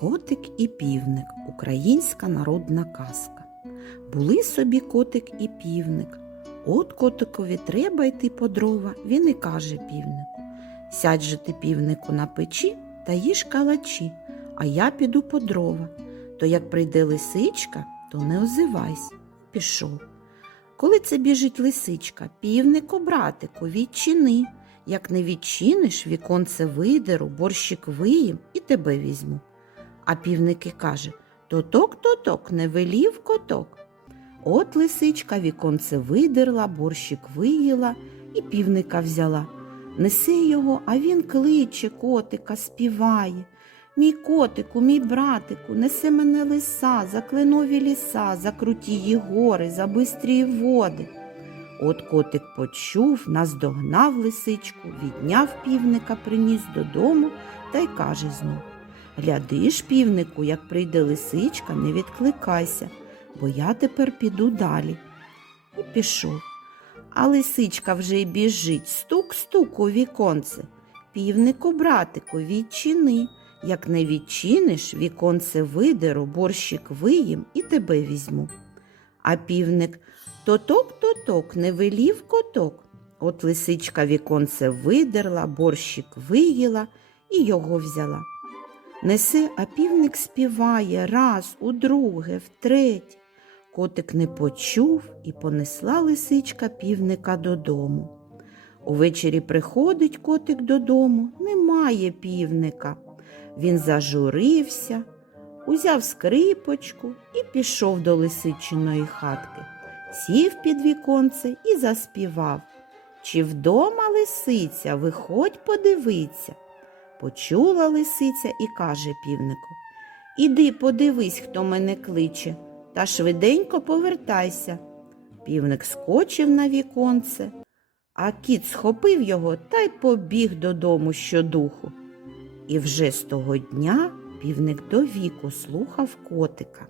Котик і півник українська народна казка. Були собі котик і півник. От котикові треба йти по дрова, він і каже півнику. Сядь же ти півнику на печі та їж калачі, а я піду по дрова. То як прийде лисичка, то не озивайся. Пішов. Коли це біжить лисичка, півнику, братику, відчини. Як не відчиниш, віконце видеру, борщик виїм і тебе візьму. А півник і каже Тоток, тоток, не велів коток. От лисичка віконце видерла, борщик виїла і півника взяла. Несе його, а він кличе котика, співає. Мій котику, мій братику, несе мене лиса, за кленові ліса, за крутії гори, за бистрії води. От котик почув, наздогнав лисичку, відняв півника, приніс додому та й каже знов Гляди ж, півнику, як прийде лисичка, не відкликайся, бо я тепер піду далі. І пішов. А лисичка вже й біжить, стук-стук у віконце. Півнику, братику, відчини. Як не відчиниш, віконце видеру, борщик виїм і тебе візьму. А півник тоток-тоток, не велів коток. От лисичка віконце видерла, борщик виїла і його взяла. Несе, а півник співає раз, удруге, втретє. Котик не почув і понесла лисичка півника додому. Увечері приходить котик додому, немає півника. Він зажурився, узяв скрипочку і пішов до лисичиної хатки, сів під віконце і заспівав. Чи вдома лисиця, виходь подивиться. Почула лисиця і каже півнику Іди подивись, хто мене кличе, та швиденько повертайся. Півник скочив на віконце, а кіт схопив його та й побіг додому щодуху. І вже з того дня півник до віку слухав котика.